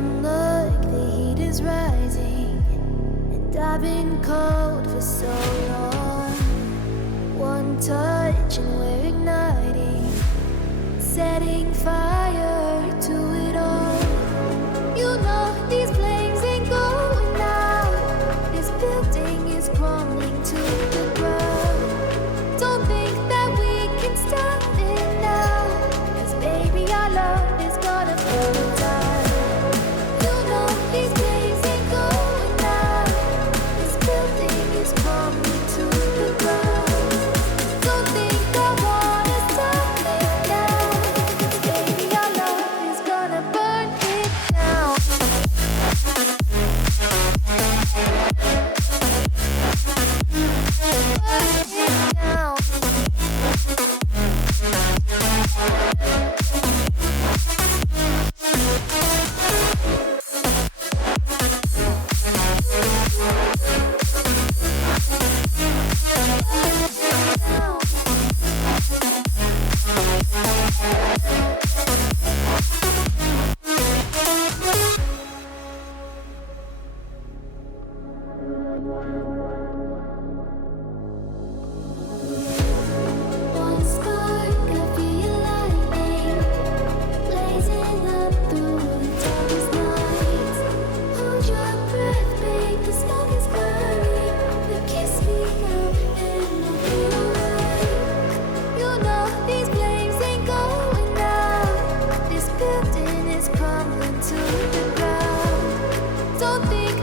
Run, look, the heat is rising, and I've been cold for so long. One touch and we're igniting, setting fire to it all. You know these flames ain't going out. This building is crumbling to the ground. Don't think that we can stop it now, 'cause baby our love is gonna burn it down. You know these flames ain't going out. This building is crumbling to the ground. Don't think I wanna stop it now, 'cause baby our love is gonna burn it down. Burn it down. One spark of your lightning, blazing up through the darkest nights. Hold your breath, babe, the smoke is burning. Now kiss me now, and we'll be alright. You know these flames ain't going out. This building is crumbling to the ground. Don't think